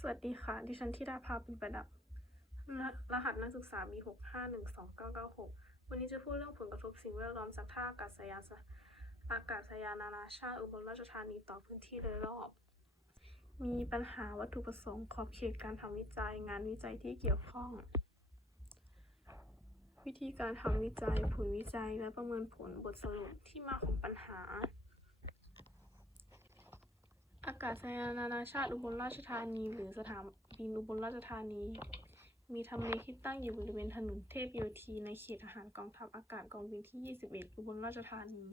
สวัสดีค่ะ ดิฉันธิดาภาเป็นประดับ รหัสนักศึกษา B 6 5 1 2 9 9 6 วันนี้จะพูดเรื่องผลกระทบสิ่งแวดล้อมจากท่าอากาศยานสอากาศยานนานาชาติอุบลราชธานีต่อพื้นที่โดยรอบ มีปัญหาวัตถุประสงค์ขอบเขตการทำวิจัย งานวิจัยที่เกี่ยวข้อง วิธีการทำวิจัย ผลวิจัยและประเมินผลบทสรุปที่มาของปัญหา อากาศยานนานาชาติอุบลราชธานีหรือสนามบินอุบลราชธานี มีทำเลที่ตั้งอยู่บริเวณถนนเทพโยธีในเขตทหารกองทัพอากาศกองบินที่ 21 อุบลราชธานี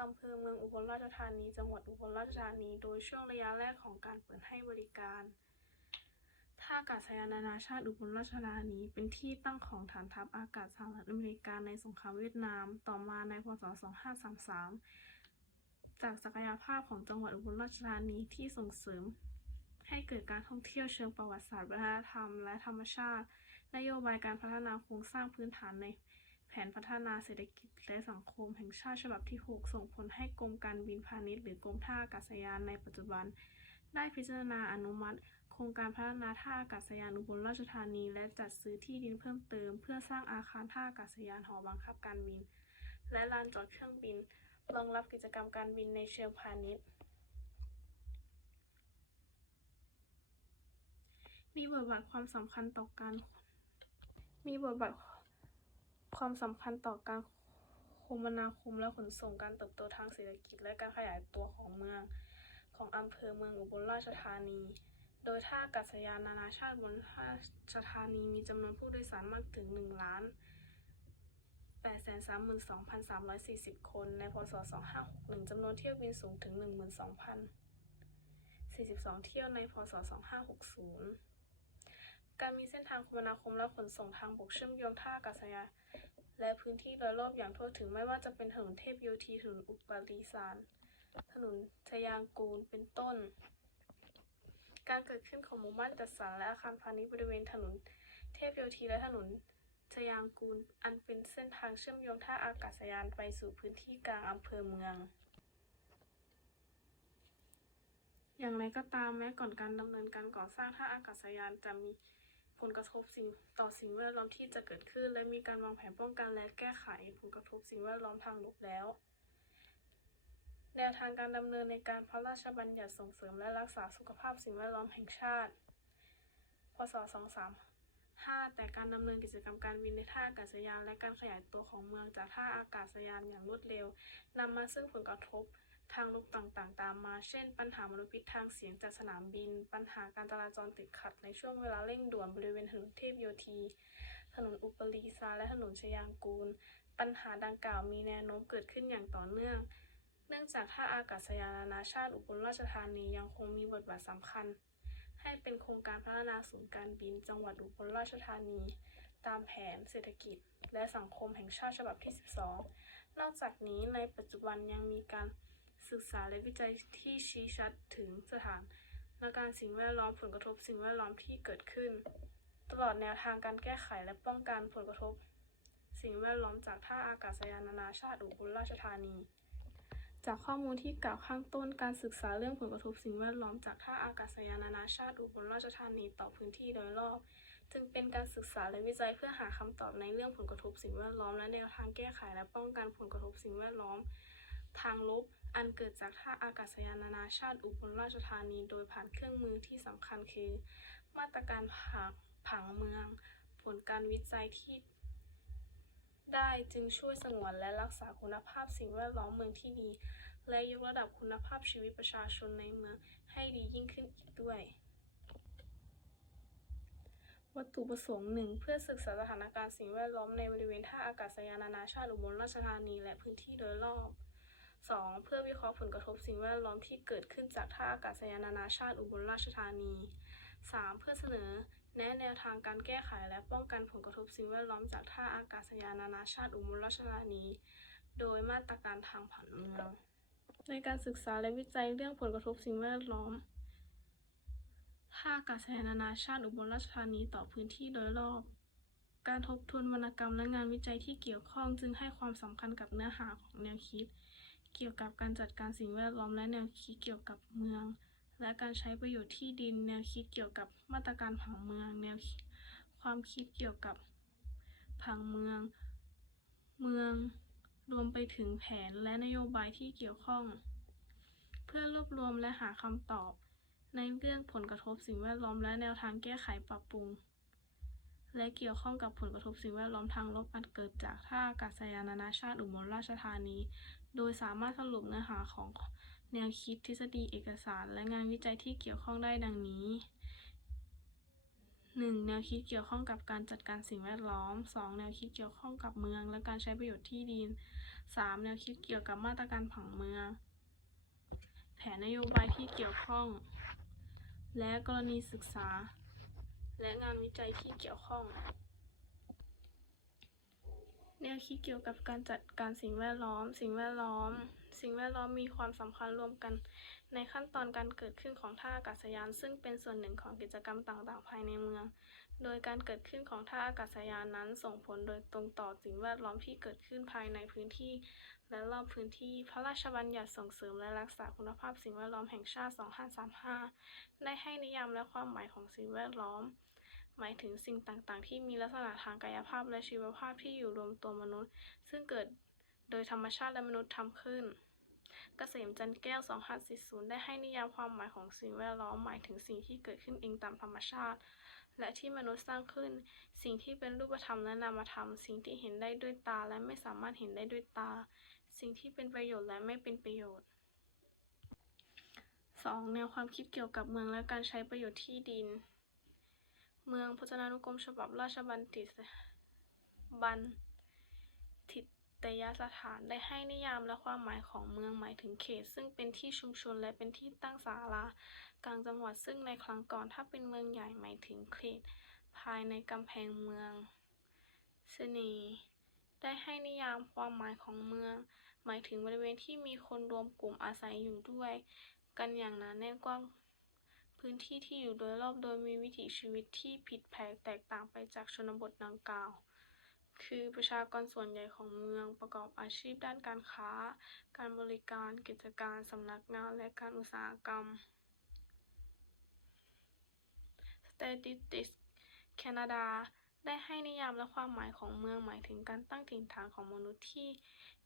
อำเภอเมืองอุบลราชธานี จังหวัดอุบลราชธานี โดยช่วงระยะแรกของการเปิดให้บริการท่าอากาศยานนานาชาติอุบลราชธานีเป็นที่ตั้งของฐานทัพอากาศสหรัฐอเมริกาในสงครามเวียดนาม ต่อมาในพศ 2533 จากศักยภาพของจังหวัดอุบลราชธานีที่ส่งเสริม ให้เกิดการท่องเที่ยวเชิงประวัติศาสตร์วัฒนธรรม และธรรมชาติ นโยบายการพัฒนาโครงสร้างพื้นฐานในแผนพัฒนาเศรษฐกิจและสังคมแห่งชาติฉบับที่ 6 ส่งผลให้กรมการบินพาณิชย์หรือกรมท่าอากาศยานในปัจจุบัน ได้พิจารณาอนุมัติ โครงการพัฒนาท่าอากาศยานอุบลราชธานี และจัดซื้อที่ดินเพิ่มเติม เพื่อสร้างอาคารท่าอากาศยานหอบังคับการบิน และลานจอดเครื่องบิน รองรับกิจกรรมการบินในเชิงพาณิชย์ มีบทบาทความสำคัญต่อการ มีบทบาทความสำคัญต่อการคมนาคมและขนส่งการเติบโตทางเศรษฐกิจ และการขยายตัวของเมืองของอำเภอเมืองอุบลราชธานี โดยท่าอากาศยานนานาชาติอุบลราชธานีมีจำนวนผู้โดยสารมากถึง 1 ล้าน 832,340 คน ในพศ 2561 จำนวนเที่ยวบินสูงถึง 12,042 เที่ยวในพศ 2560 การมีเส้นทางคมนาคมและขนส่งทางบกเชื่อมโยงท่าอากาศยานและพื้นที่โดยรอบอย่างทั่วถึงไม่ว่าจะเป็นถนนเทพโยธีถนนอุปรีสารถนนชยางกูลเป็นต้น การเกิดขึ้นของหมู่บ้านจัดสรรและอาคารพาณิชย์บริเวณถนนเทพโยธีและถนน ชยางกูล อันเป็นเส้นทางเชื่อมโยงท่าอากาศยานไปสู่พื้นที่กลางอำเภอเมือง อย่างไรก็ตามแม้ก่อนการดำเนินการก่อสร้างท่าอากาศยานจะมีผลกระทบสิ่งต่อสิ่งแวดล้อมที่จะเกิดขึ้น และมีการวางแผนป้องกันและแก้ไขผลกระทบสิ่งแวดล้อมทางลบแล้ว แนวทางการดำเนินในการพระราชบัญญัติส่งเสริมและรักษาสุขภาพสิ่งแวดล้อมแห่งชาติ พศ 235แต่การดำเนินกิจกรรมการบินในท่าอากาศยานและการขยายตัวของเมืองจากท่าอากาศยานอย่างรวดเร็วนำมาซึ่งผลกระทบทางลบต่างๆ ตามมา เช่น ปัญหามลพิษทางเสียงจากสนามบิน ปัญหาการจราจรติดขัดในช่วงเวลาเร่งด่วนบริเวณถนนเทพโยธี ถนนอุปรีสาและถนนชยางกูล ปัญหาดังกล่าวมีแนวโน้มเกิดขึ้นอย่างต่อเนื่อง เนื่องจากท่าอากาศยานนานาชาติอุบลราชธานียังคงมีบทบาทสำคัญ ให้เป็นโครงการพัฒนาศูนย์การบินจังหวัดอุบลราชธานี ตามแผนเศรษฐกิจ และสังคมแห่งชาติฉบับที่ 12 นอกจากนี้ในปัจจุบันยังมีการศึกษาและวิจัยที่ชี้ชัดถึงสถานและการสิ่งแวดล้อมผลกระทบสิ่งแวดล้อมที่เกิดขึ้น ตลอดแนวทางการแก้ไขและป้องกันผลกระทบ สิ่งแวดล้อมจากท่าอากาศยานนานาชาติอุบลราชธานี จากข้อมูลที่กล่าวข้างต้นการศึกษาเรื่องผลกระทบสิ่งแวดล้อมจากท่าอากาศยานนานาชาติอุบลราชธานีต่อพื้นที่โดยรอบ จึงเป็นการศึกษาและวิจัยเพื่อหาคำตอบในเรื่องผลกระทบสิ่งแวดล้อมและแนวทางแก้ไขและป้องกันผลกระทบสิ่งแวดล้อม ทางลบอันเกิดจากท่าอากาศยานนานาชาติอุบลราชธานี โดยผ่านเครื่องมือที่สำคัญคือ มาตรการผังผังเมือง ผลการวิจัยที่ ได้จึงช่วยสงวนและรักษาคุณภาพสิ่งแวดล้อมเมืองที่ดี และยกระดับคุณภาพชีวิตประชาชนในเมืองให้ดียิ่งขึ้นอีกด้วย วัตถุประสงค์หนึ่งเพื่อศึกษาสถานการณ์สิ่งแวดล้อมในบริเวณท่าอากาศยานนานาชาติอุบลราชธานีและพื้นที่โดยรอบ 2. เพื่อวิเคราะห์ผลกระทบสิ่งแวดล้อมที่เกิดขึ้นจากท่าอากาศยานนานาชาติอุบลราชธานี 3. เพื่อเสนอ แนะแนวทางการแก้ไขและป้องกันผลกระทบสิ่งแวดล้อมจากท่าอากาศยานนานาชาติอุบลราชธานี โดยมาตรการทางผังเมือง ในการศึกษาและวิจัยเรื่องผลกระทบสิ่งแวดล้อมท่าอากาศยานนานาชาติอุบลราชธานีต่อพื้นที่โดยรอบ การทบทวนวรรณกรรมและงานวิจัยที่เกี่ยวข้องจึงให้ความสำคัญกับเนื้อหาของแนวคิด เกี่ยวกับการจัดการสิ่งแวดล้อมและแนวคิดเกี่ยวกับเมือง และการใช้ประโยชน์ที่ดิน แนวคิดเกี่ยวกับมาตรการผังเมือง แนวความคิดเกี่ยวกับผังเมือง เมือง รวมไปถึงแผนและนโยบายที่เกี่ยวข้อง เพื่อรวบรวมและหาคำตอบ ในเรื่องผลกระทบสิ่งแวดล้อมและแนวทางแก้ไขปรับปรุง และเกี่ยวข้องกับผลกระทบสิ่งแวดล้อมทางลบอันเกิดจากท่าอากาศยานนานาชาติอุบลราชธานี โดยสามารถสรุปเนื้อหาของ แนวคิดทฤษฎีเอกสาร และงานวิจัยที่เกี่ยวข้องได้ดังนี้ 1. แนวคิดเกี่ยวข้องกับการจัดการสิ่งแวดล้อม 2. แนวคิดเกี่ยวข้องกับเมือง และการใช้ประโยชน์ที่ดิน 3. แนวคิดเกี่ยวกับมาตรการผังเมือง แผนนโยบายที่เกี่ยวข้อง และกรณีศึกษา และงานวิจัยที่เกี่ยวข้อง แนวคิดเกี่ยวกับการจัดการสิ่งแวดล้อม สิ่งแวดล้อม สิ่งแวดล้อมมีความสำคัญรวมกัน ในขั้นตอนการเกิดขึ้นของท่าอากาศยาน ซึ่งเป็นส่วนหนึ่งของกิจกรรมต่างๆ ภายในเมือง โดยการเกิดขึ้นของท่าอากาศยานนั้น ส่งผลโดยตรงต่อสิ่งแวดล้อมที่เกิดขึ้นภายในพื้นที่ และรอบพื้นที่ พระราชบัญญัติส่งเสริมและรักษาคุณภาพสิ่งแวดล้อมแห่งชาติ 2535 ได้ให้นิยามและความหมายของสิ่งแวดล้อมหมายถึงสิ่งต่างๆ ที่มีลักษณะทางกายภาพและชีวภาพที่อยู่รวมตัวมนุษย์ ซึ่งเกิด โดยธรรมชาติและมนุษย์ทำขึ้นกเกษมจันแก้ว 2540 ได้ให้นิยามความหมายของสิ่งแวดล้อมหมายถึงสิ่งที่เกิดขึ้นเองตามธรรมชาติ และที่มนุษย์สร้างขึ้น สิ่งที่เป็นรูปธรรมและนามธรรม สิ่งที่เห็นได้ด้วยตาและไม่สามารถเห็นได้ด้วยตา สิ่งที่เป็นประโยชน์และไม่เป็นประโยชน์ 2. แนวความคิดเกี่ยวกับเมืองและการใช้ประโยชน์ที่ดิน เมืองพจนานุกรมฉบับราชบัณฑิตบัณฑิต ตยสถานได้ให้นิยามและความหมายของเมืองหมายถึงเขต ซึ่งเป็นที่ชุมชนและเป็นที่ตั้งศาลากลางจังหวัดซึ่งในครั้งก่อนถ้าเป็นเมืองใหญ่หมายถึงเขต ภายในกำแพงเมืองเสนีได้ให้นิยามความหมายของเมือง หมายถึงบริเวณที่มีคนรวมกลุ่มอาศัยอยู่ด้วย กันอย่างหนาแน่นกว้างพื้นที่ที่อยู่โดยรอบโดยมีวิถีชีวิตที่ผิดแผกแตกต่างไปจากชนบทดังกล่าว คือประชากรส่วนใหญ่ของเมืองประกอบอาชีพด้านการค้า การบริการ กิจการสำนักงานและการอุตสาหกรรม Statistics Canada ได้ให้นิยามและความหมายของเมืองหมายถึงการตั้งถิ่นฐานของมนุษย์ที่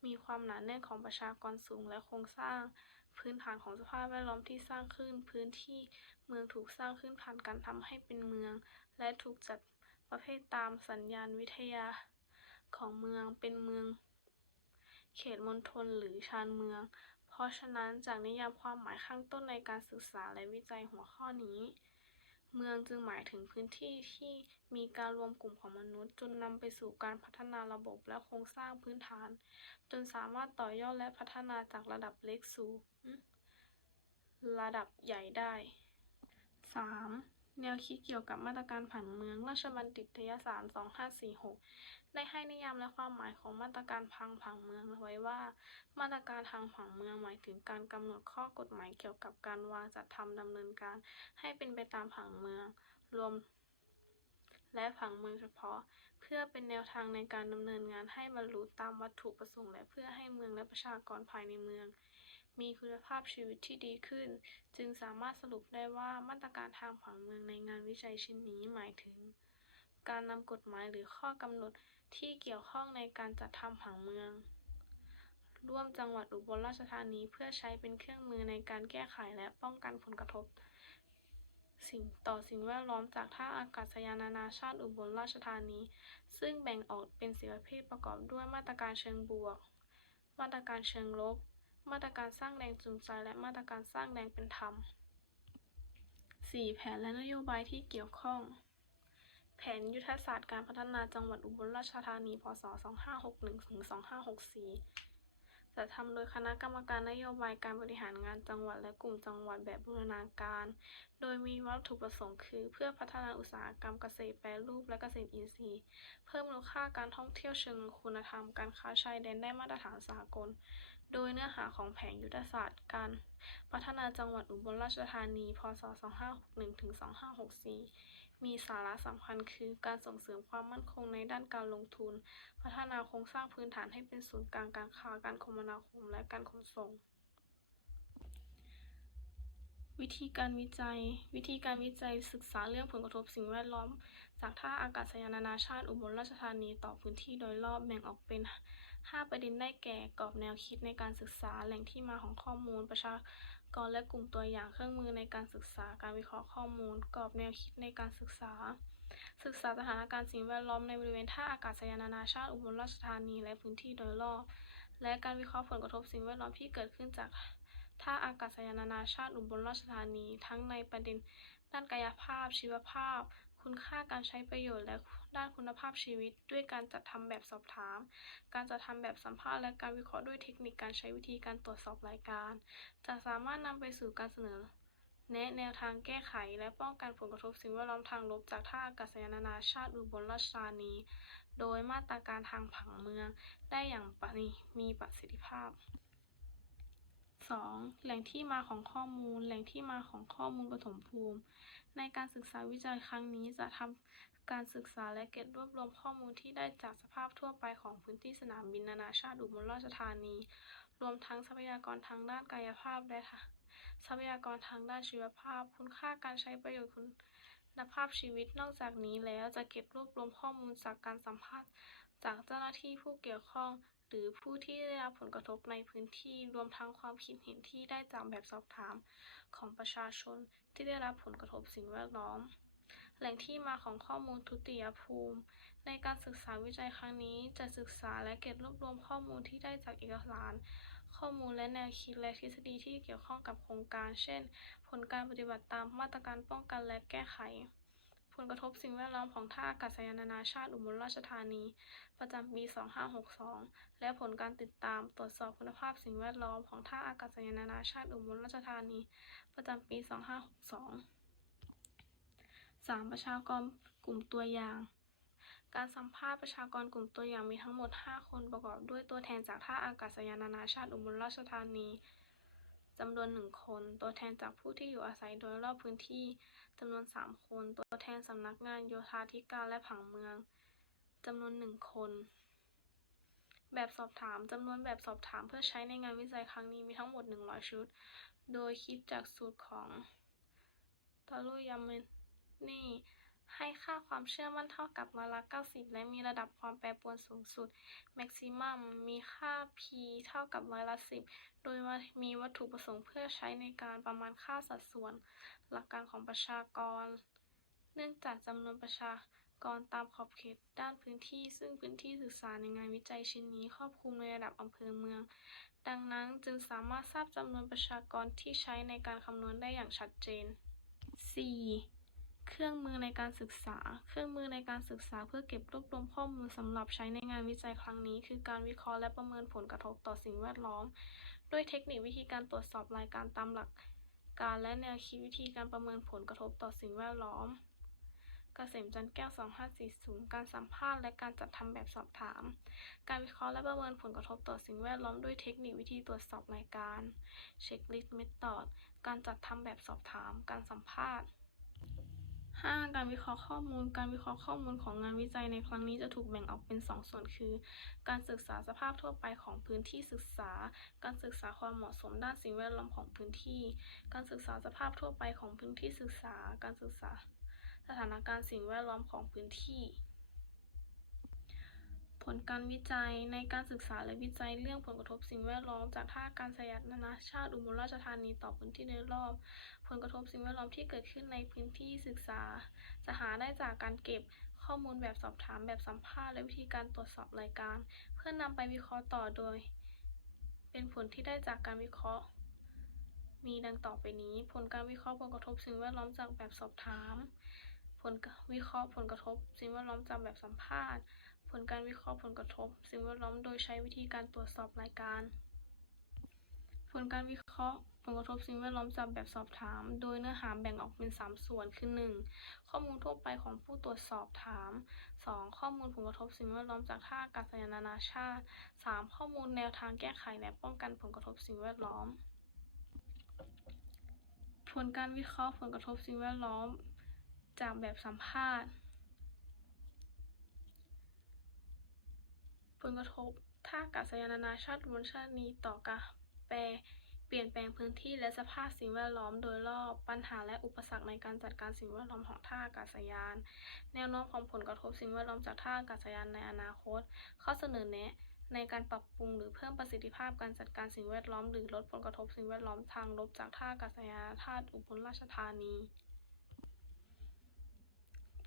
มีความหนาแน่นของประชากรสูงและโครงสร้าง พื้นฐานของสภาพแวดล้อมที่สร้างขึ้น พื้นที่เมืองถูกสร้างขึ้นผ่านการทำให้เป็นเมือง และถูกจัดประเภทตามสัญญาณวิทยา ของเมืองเป็นเมือง เขตมณฑลหรือชานเมือง เพราะฉะนั้นจากนิยามความหมายข้างต้นในการศึกษาและวิจัยหัวข้อนี้ เมืองจึงหมายถึงพื้นที่ที่มีการรวมกลุ่มของมนุษย์ จนนำไปสู่การพัฒนาระบบและโครงสร้างพื้นฐาน จนสามารถต่อยอดและพัฒนาจากระดับเล็กสู่ระดับใหญ่ได้ 3. แนวคิดเกี่ยวกับมาตรการผังเมือง ราชบัณฑิตยสาร 2546 ได้ให้นิยามและความหมายของมาตรการพังผังเมืองไว้ว่า มาตรการทางผังเมืองหมายถึงการกำหนดข้อกฎหมายเกี่ยวกับการวางจัดทำดำเนินการ ให้เป็นไปตามผังเมือง รวม และผังเมืองเฉพาะ เพื่อเป็นแนวทางในการดำเนินงานให้บรรลุตามวัตถุประสงค์และเพื่อให้เมืองและประชากรภายในเมือง มีคุณภาพชีวิตที่ดีขึ้น จึงสามารถสรุปได้ว่ามาตรการทางผังเมืองในงานวิจัยชิ้นนี้หมายถึงการนำกฎหมายหรือข้อกำหนด ที่เกี่ยวข้องในการจัดทำผังเมือง ร่วมจังหวัดอุบลราชธานีเพื่อใช้เป็นเครื่องมือในการแก้ไขและป้องกันผลกระทบ สิ่งต่อสิ่งแวดล้อมจากท่าอากาศยานนานาชาติอุบลราชธานี ซึ่งแบ่งออกเป็นสี่ประเภทประกอบด้วยมาตรการเชิงบวก มาตรการเชิงลบ มาตรการสร้างแรงจูงใจและมาตรการสร้างแรงเป็นธรรม 4. แผนและนโยบายที่เกี่ยวข้อง แผนยุทธศาสตร์การพัฒนาจังหวัดอุบลราชธานี พศ 2561-2564จัดทำโดยคณะกรรมการนโยบายการบริหารงานจังหวัดและกลุ่มจังหวัดแบบบูรณาการ โดยมีวัตถุประสงค์คือ เพื่อพัฒนาอุตสาหกรรมเกษตรแปรรูปและเกษตรอินทรีย์ เพิ่มมูลค่าการท่องเที่ยวเชิงคุณธรรม การค้าชายแดนได้มาตรฐานสากล โดยเนื้อหาของแผนยุทธศาสตร์การพัฒนาจังหวัดอุบลราชธานี พศ 2561-2564 มีสาระสำคัญคือการส่งเสริมความมั่นคงในด้านการลงทุน พัฒนาโครงสร้างพื้นฐานให้เป็นศูนย์กลางการค้าการคมนาคมและการขนส่ง วิธีการวิจัย วิธีการวิจัยศึกษาเรื่องผลกระทบสิ่งแวดล้อม จากท่าอากาศยานนานาชาติอุบลราชธานีต่อพื้นที่โดยรอบแบ่งออกเป็น5ประเด็นได้แก่กรอบแนวคิดในการศึกษาแหล่งที่มาของข้อมูลประชา กรและกลุ่มตัวอย่างเครื่องมือในการศึกษาการวิเคราะห์ข้อมูล กรอบแนวคิดในการศึกษา ศึกษาสถานการณ์สิ่งแวดล้อมในบริเวณท่าอากาศยานนานาชาติอุบลราชธานีและพื้นที่โดยรอบ และการวิเคราะห์ผลกระทบสิ่งแวดล้อมที่เกิดขึ้นจากท่าอากาศยานนานาชาติอุบลราชธานี ทั้งในประเด็นด้านกายภาพ ชีวภาพ คุณค่าการใช้ประโยชน์และด้านคุณภาพชีวิต ด้วยการจัดทำแบบสอบถาม การจัดทำแบบสัมภาษณ์และการวิเคราะห์ด้วยเทคนิคการใช้วิธีการตรวจสอบรายการ จะสามารถนำไปสู่การเสนอ แนะแนวทางแก้ไข และป้องกันผลกระทบสิ่งแวดล้อมทางลบจากท่าอากาศยานนานาชาติอุบลราชธานี โดยมาตรการทางผังเมือง ได้อย่างมีประสิทธิภาพ 2. แหล่งที่มาของข้อมูล แหล่งที่มาของข้อมูลปฐมภูมิ ในการศึกษาวิจัยครั้งนี้จะทำการศึกษาและเก็บรวบรวมข้อมูลที่ได้จากสภาพทั่วไปของพื้นที่สนามบินนานาชาติอุบลราชธานี รวมทั้งทรัพยากรทางด้านกายภาพและทรัพยากรทางด้านชีวภาพ คุณค่าการใช้ประโยชน์คุณภาพชีวิตนอกจากนี้แล้วจะเก็บรวบรวมข้อมูลจากการสัมภาษณ์จากเจ้าหน้าที่ผู้เกี่ยวข้อง หรือผู้ที่ได้รับผลกระทบในพื้นที่รวมทั้งความคิดเห็นที่ได้จากแบบสอบถามของประชาชนที่ได้รับผลกระทบสิ่งแวดล้อม แหล่งที่มาของข้อมูลทุติยภูมิ ในการศึกษาวิจัยครั้งนี้จะศึกษาและเก็บรวบรวมข้อมูลที่ได้จากเอกสาร ข้อมูลและแนวคิดและทฤษฎีที่เกี่ยวข้องกับโครงการ เช่น ผลการปฏิบัติตามมาตรการป้องกันและแก้ไข ลกระทบสิ่งแวดล้อมของท่าอากาศยานนานาชาติอุบลราชธานี ประจำปี 2562 และผลการติดตามตรวจสอบคุณภาพสิ่งแวดล้อมของท่าอากาศยานนานาชาติอุบลราชธานี ประจำปี 2562 3. ประชากรกลุ่มตัวอย่างการสัมภาษณ์ประชากรกลุ่มตัวอย่างมีทั้งหมด 5 คนประกอบด้วยตัวแทนจากท่าอากาศยานนานาชาติอุบลราชธานีจำนวน1คน ตัวแทนจากผู้ที่อยู่อาศัยโดยรอบพื้นที่จำนวน 3 คน ตัวแทนสำนักงานโยธาธิการและผังเมืองจำนวน 1 คน แบบสอบถามจำนวนแบบสอบถามเพื่อใช้ในงานวิจัยครั้งนี้มีทั้งหมด 100 ชุด โดยคิดจากสูตรของตาลุยามนี่ ให้ค่าความเชื่อมั่นเท่ากับร้อยละ90 และมีระดับความแปรปรวนสูงสุด maximum มีค่า p เท่ากับร้อยละ10 โดยมีวัตถุประสงค์เพื่อใช้ในการประมาณค่าสัดส่วน หลักการของประชากร เนื่องจากจำนวนประชากรตามขอบเขตด้านพื้นที่ ซึ่งพื้นที่ศึกษาในงานวิจัยชิ้นนี้ครอบคลุมในระดับอำเภอเมือง ดังนั้นจึงสามารถทราบจำนวนประชากรที่ใช้ในการคำนวณได้อย่างชัดเจน 4. เครื่องมือในการศึกษา เครื่องมือในการศึกษาเพื่อเก็บรวบรวมข้อมูลสำหรับใช้ในงานวิจัยครั้งนี้ คือการวิเคราะห์และประเมินผลกระทบต่อสิ่งแวดล้อม ด้วยเทคนิควิธีการตรวจสอบรายการตามหลักการและแนวคิดวิธีการประเมินผลกระทบต่อสิ่งแวดล้อมกเกษมจันแก้ว 2540 การสัมภาษณ์และการจัดทำแบบสอบถาม การวิเคราะห์และประเมินผลกระทบต่อสิ่งแวดล้อมด้วยเทคนิควิธีตรวจสอบรายการ เช็คลิสต์เมธอด การจัดทำแบบสอบถาม การสัมภาษณ์ 5. การวิเคราะห์ข้อมูล การวิเคราะห์ข้อมูลของงานวิจัยในครั้งนี้จะถูกแบ่งออกเป็น2ส่วนคือ การศึกษาสภาพทั่วไปของพื้นที่ศึกษา การศึกษาความเหมาะสมด้านสิ่งแวดล้อมของพื้นที่ การศึกษาสภาพทั่วไปของพื้นที่ศึกษา การศึกษา สถานการณ์สิ่งแวดล้อมของพื้นที่ ผลการวิจัยในการศึกษาและวิจัยเรื่องผลกระทบสิ่งแวดล้อมจากท่าอากาศยานนานาชาติอุบลราชธานีต่อพื้นที่โดยรอบ ผลกระทบสิ่งแวดล้อมที่เกิดขึ้นในพื้นที่ศึกษา จะหาได้จากการเก็บข้อมูลแบบสอบถามแบบสัมภาษณ์และวิธีการตรวจสอบรายการ เพื่อนำไปวิเคราะห์ต่อโดย เป็นผลที่ได้จากการวิเคราะห์ มีดังต่อไปนี้ ผลการวิเคราะห์ผลกระทบสิ่งแวดล้อมจากแบบสอบถาม ผลวิเคราะห์ผลกระทบสิ่งแวดล้อมจากแบบสัมภาษณ์ ผลการวิเคราะห์ผลกระทบ สิ่งแวดล้อมโดยใช้วิธีการตรวจสอบรายการ ผลการวิเคราะห์ ผลกระทบสิ่งแวดล้อมจากแบบสอบถาม โดยเนื้อหาแบ่งออกเป็น 3 ส่วนคือ 1. ข้อมูลทั่วไปของผู้ตรวจสอบถาม 2. ข้อมูลผลกระทบสิ่งแวดล้อมจากท่าอากาศยานนานาชาติ 3. ข้อมูลแนวทางแก้ไขและป้องกันผลกระทบสิ่งแวดล้อม ผลการวิเคราะห์ผลกระทบสิ่งแวดล้อมจากแบบสัมภาษณ์ ผลกระทบท่าอากาศยานนานาชาติอุบลราชานีต่อกาแฟเปลี่ยนแปลงพื้นที่และสภาพสิ่งแวดล้อมโดยรอบปัญหาและอุปสรรคในการจัดการสิ่งแวดล้อมของท่าอากาศยาน แนวโน้มของผลกระทบสิ่งแวดล้อมจากท่าอากาศยานในอนาคต ข้อเสนอแนะในการปรับปรุงหรือเพิ่มประสิทธิภาพการจัดการสิ่งแวดล้อม หรือลดผลกระทบสิ่งแวดล้อมทางลบจากท่าอากาศยานธาตุอุบลราชธานี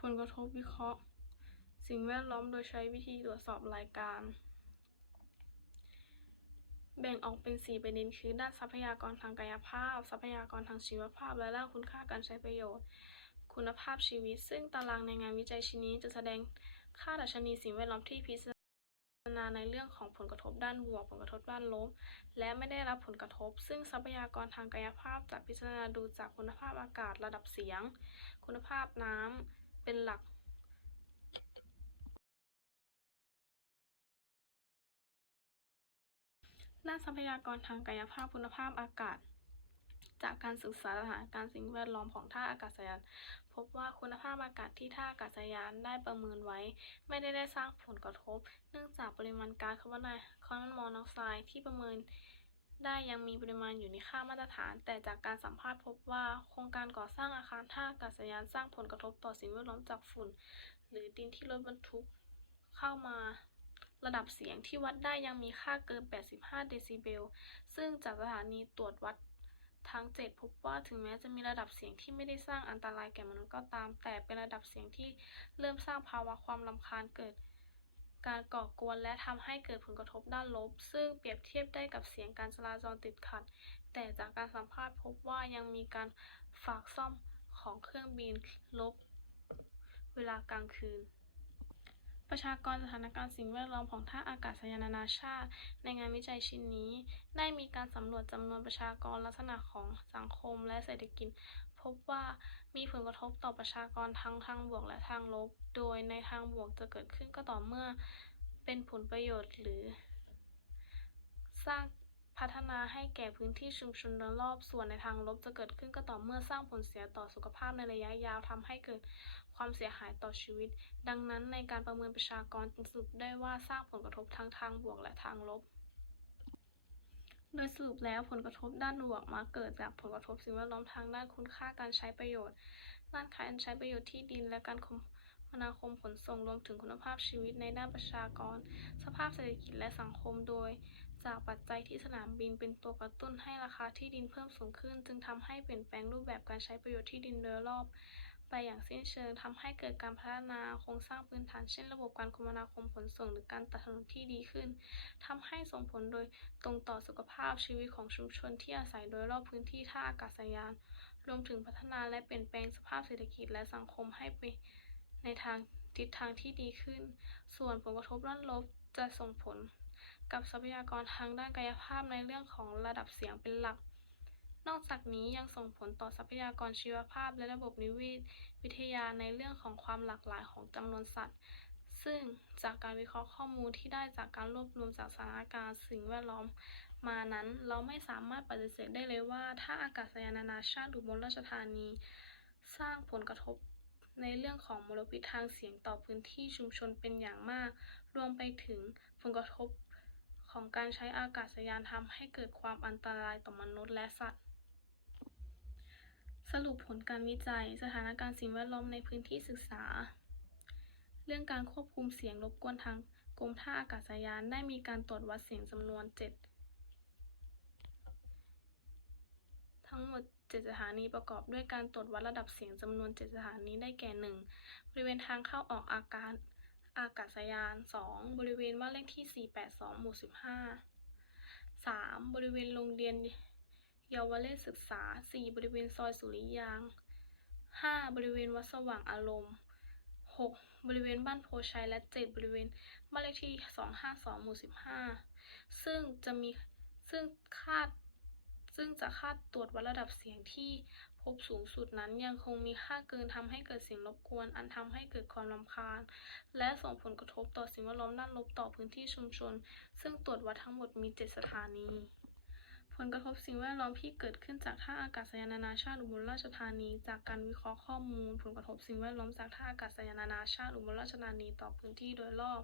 ผลกระทบวิเคราะห์ สิ่งแวดล้อมโดยใช้วิธีตรวจสอบรายการ แบ่งออกเป็น 4 ประเด็นคือ ด้านทรัพยากรทางกายภาพ ทรัพยากรทางชีวภาพ และด้านคุณค่าการใช้ประโยชน์ คุณภาพชีวิต ซึ่งตารางในงานวิจัยชิ้นนี้จะแสดงค่าดัชนีสิ่งแวดล้อมที่พิจารณาในเรื่องของผลกระทบด้านบวก ผลกระทบด้านลบ และไม่ได้รับผลกระทบ ซึ่งทรัพยากรทางกายภาพจะพิจารณาดูจากคุณภาพอากาศระดับเสียง คุณภาพน้ำเป็นหลัก ด้านทรัพยากรทางกายภาพคุณภาพอากาศ จากการศึกษาสถานการณ์สิ่งแวดล้อมของท่าอากาศยาน พบว่าคุณภาพอากาศที่ท่าอากาศยานได้ประเมินไว้ ไม่ได้ได้สร้างผลกระทบ เนื่องจากปริมาณก๊าซคาร์บอนไดคาร์บอนมอนอกไซด์ที่ประเมินได้ยังมีปริมาณอยู่ในค่ามาตรฐาน แต่จากการสัมภาษณ์พบว่าโครงการก่อสร้างอาคารท่าอากาศยานสร้างผลกระทบต่อสิ่งแวดล้อมจากฝุ่น หรือดินที่รถบรรทุกเข้ามา ระดับเสียงที่วัดได้ยังมีค่าเกิน 85 เดซิเบล ซึ่งจากสถานีตรวจวัดทั้ง 7 พบว่าถึงแม้จะมีระดับเสียงที่ไม่ได้สร้างอันตรายแก่มนุษย์ก็ตาม แต่เป็นระดับเสียงที่เริ่มสร้างภาวะความรำคาญเกิด การก่อกวนและทำให้เกิดผลกระทบด้านลบ ซึ่งเปรียบเทียบได้กับเสียงการจราจรติดขัด แต่จากการสัมภาษณ์พบว่ายังมีการฝากซ่อมของเครื่องบินลบ เวลากลางคืน ประชากรสถานการณ์สิ่งแวดล้อมของท่าอากาศยานนานาชาติ ในงานวิจัยชิ้นนี้ ได้มีการสำรวจจำนวนประชากรลักษณะของสังคมและเศรษฐกิจ พบว่ามีผลกระทบต่อประชากรทั้งทางบวกและทางลบ โดยในทางบวกจะเกิดขึ้นก็ต่อเมื่อเป็นผลประโยชน์หรือ สร้าง พัฒนาให้แก่พื้นที่ชุมชนโดยรอบส่วนในทางลบจะเกิดขึ้นก็ต่อเมื่อสร้างผลเสียต่อสุขภาพในระยะยาวทำให้เกิดความเสียหายต่อชีวิต ดังนั้นในการประเมินประชากรจึงสรุปได้ว่าสร้างผลกระทบทั้งทางบวกและทางลบ โดยสรุปแล้วผลกระทบด้านบวกมักเกิดจากผลกระทบสิ่งแวดล้อมทางด้านคุณค่าการใช้ประโยชน์ ด้านการใช้ประโยชน์ที่ดินและการคมนาคมขนส่งรวมถึงคุณภาพชีวิตในด้านประชากร สภาพเศรษฐกิจและสังคมโดย จากปัจจัยที่สนามบินเป็นตัวกระตุ้นให้ราคาที่ดินเพิ่มสูงขึ้น จึงทำให้เปลี่ยนแปลงรูปแบบการใช้ประโยชน์ที่ดินโดยรอบไปอย่างสิ้นเชิงทำให้เกิดการพัฒนาโครงสร้างพื้นฐานเช่นระบบการคมนาคมขนส่งหรือการตัดถนนที่ดีขึ้นทำให้ส่งผลโดยตรงต่อสุขภาพชีวิตของชุมชนที่อาศัยโดยรอบพื้นที่ท่าอากาศยาน รวมถึงพัฒนาและเปลี่ยนแปลงสภาพเศรษฐกิจและสังคมให้ไปในทางทิศทางที่ดีขึ้น ส่วนผลกระทบด้านลบจะส่งผล กับทรัพยากรทางด้านกายภาพในเรื่องของระดับเสียงเป็นหลัก นอกจากนี้ยังส่งผลต่อทรัพยากรชีวภาพและระบบนิเวศวิทยาในเรื่องของความหลากหลายของจำนวนสัตว์ ซึ่งจากการวิเคราะห์ข้อมูลที่ได้จากการรวบรวมจากสถานการณ์สิ่งแวดล้อมมานั้นเราไม่สามารถปฏิเสธได้เลยว่าท่าอากาศยานนานาชาติอุบลราชธานี สร้างผลกระทบในเรื่องของมลพิษทางเสียงต่อพื้นที่ชุมชนเป็นอย่างมาก รวมไปถึงผลกระทบ ของการใช้อากาศยานทำให้เกิดความอันตรายต่อมนุษย์และสัตว์ สรุปผลการวิจัย สถานการณ์สิ่งแวดล้อมในพื้นที่ศึกษา เรื่องการควบคุมเสียงรบกวนทางกรมท่าอากาศยานได้มีการตรวจวัดเสียงจำนวน 7 ทั้งหมด 7 สถานีประกอบด้วยการตรวจวัดระดับเสียงจำนวน 7 สถานีได้แก่ 1. บริเวณทางเข้าออกอาการ อากาศยาน 2. บริเวณบ้านเลขที่ 482 หมู่ 15 3. บริเวณโรงเรียนเยาวเลศศึกษา 4. บริเวณซอยสุริยาง 5. บริเวณวัดสว่างอารมณ์ 6. บริเวณบ้านโพชัยและ 7. บริเวณบ้านเลขที่ 252 หมู่ 15 ซึ่งจะมีซึ่งคาดซึ่งจะคาดตรวจวัดระดับเสียงที่ พบสูงสุดนั้นยังคงมีค่าเกินทำให้เกิดเสียงรบกวน อันทำให้เกิดความรำคาญ และส่งผลกระทบต่อสิ่งแวดล้อมด้านลบต่อพื้นที่ชุมชน ซึ่งตรวจวัดทั้งหมดมี 7 สถานี ผลกระทบสิ่งแวดล้อมที่เกิดขึ้นจากท่าอากาศยานนานาชาติอุบลราชธานี จากการวิเคราะห์ข้อมูล ผลกระทบสิ่งแวดล้อมจากท่าอากาศยานนานาชาติอุบลราชธานีต่อพื้นที่โดยรอบ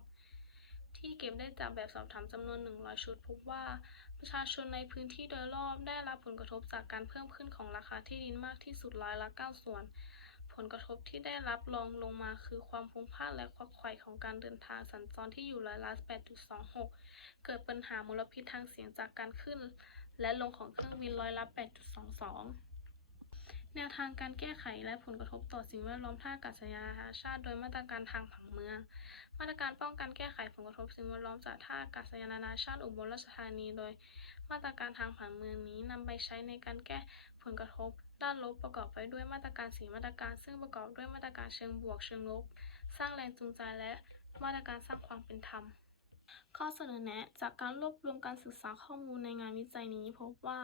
ที่เก็บได้จากแบบสอบถามจำนวน 100 ชุด พบว่า ประชาชนในพื้นที่โดยรอบได้รับผลกระทบจากการเพิ่มขึ้นของราคาที่ดินมากที่สุดร้อยละ 9 ส่วน ผลกระทบที่ได้รับรองลงมาคือความพลุงพล่านและควักไขว่ของการเดินทางสัญจรที่อยู่ร้อยละ 8.26 เกิดปัญหามลพิษทางเสียงจากการขึ้น และลงของเครื่องบินร้อยละ 8.22แนวทางการแก้ไขและผลกระทบต่อสิ่งแวดล้อมท่าอากาศยานชาติ โดยมาตรการทางผังเมือง มาตรการป้องกันแก้ไขผลกระทบสิ่งแวดล้อมจากท่าอากาศยานนานาชาติอุบลราชธานี โดย มาตรการทางผังเมืองนี้นำไปใช้ในการแก้ผลกระทบด้านลบประกอบไปด้วยมาตรการสีมาตรการ ซึ่งประกอบด้วยมาตรการเชิงบวกเชิงลบ สร้างแรงจูงใจและมาตรการสร้างความเป็นธรรม ข้อเสนอแนะ จากการรวบรวมการศึกษาข้อมูลในงานวิจัยนี้พบว่า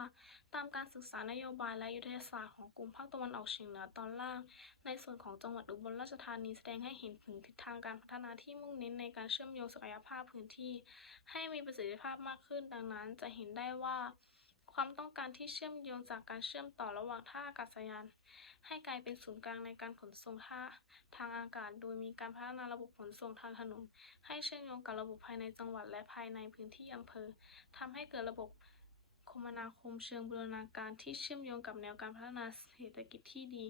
ตามการศึกษานโยบายและยุทธศาสตร์ของกลุ่มภาคตะวันออกเฉียงเหนือตอนล่าง ในส่วนของจังหวัดอุบลราชธานีแสดงให้เห็นถึงทิศทางการพัฒนาที่มุ่งเน้นในการเชื่อมโยงศักยภาพพื้นที่ ให้มีประสิทธิภาพมากขึ้น ดังนั้นจะเห็นได้ว่า ความต้องการที่เชื่อมโยงจากการเชื่อมต่อระหว่างท่าอากาศยาน ให้กลายเป็นศูนย์กลางในการขนส่งท่าทางอากาศ โดยมีการพัฒนาระบบขนส่งทางถนน ให้เชื่อมโยงกับระบบภายในจังหวัดและภายในพื้นที่อำเภอทำให้เกิดระบบคมนาคมเชิงบูรณาการที่เชื่อมโยงกับแนวการพัฒนาเศรษฐกิจที่ดี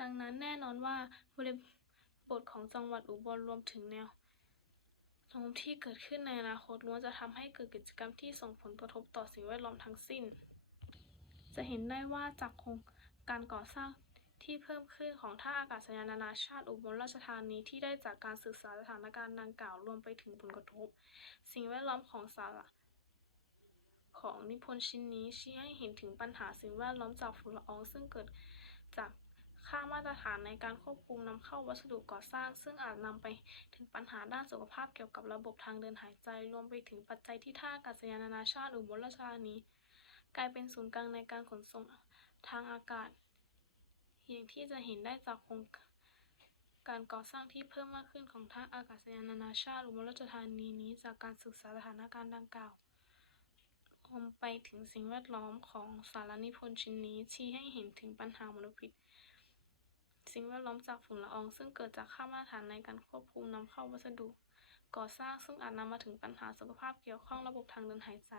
ดังนั้นแน่นอนว่าบริบทของจังหวัดอุบลรวมถึงแนวโน้มที่เกิดขึ้นในอนาคตล้วนจะทำให้เกิดกิจกรรมที่ส่งผลกระทบต่อสิ่งแวดล้อมทั้งสิ้น จะเห็นได้ว่าจากโครงการก่อสร้าง ที่เพิ่มขึ้นของท่าอากาศยานนานาชาติอุบลราชธานีที่ได้จากการศึกษาสถานการณ์ดังกล่าวรวมไปถึงผลกระทบ สิ่งแวดล้อมของสาระของนิพนธ์ชิ้นนี้ชี้ให้เห็นถึงปัญหาสิ่งแวดล้อมจากฝุ่นละอองซึ่งเกิดจากค่ามาตรฐานในการควบคุมนำเข้าวัสดุก่อสร้าง ซึ่งอาจนำไปถึงปัญหาด้านสุขภาพเกี่ยวกับระบบทางเดินหายใจ รวมไปถึงปัจจัยที่ท่าอากาศยานนานาชาติอุบลราชธานี กลายเป็นศูนย์กลางในการขนส่งทางอากาศ อย่างที่จะเห็นได้จากโครงการก่อสร้างที่เพิ่มมากขึ้นของท่าอากาศยานนานาชาติอุบลราชธานีนี้จากการศึกษาสถานการณ์ดังกล่าวรวมไปถึงสิ่งแวดล้อมของสารนิพนธ์ชิ้นนี้ชี้ให้เห็นถึงปัญหามลพิษ สิ่งแวดล้อมจากฝุ่นละออง ซึ่งเกิดจากค่ามาตรฐานในการควบคุมนำเข้าวัสดุ ก่อสร้างซึ่งอาจนำมาถึงปัญหาสุขภาพเกี่ยวข้องระบบทางเดินหายใจ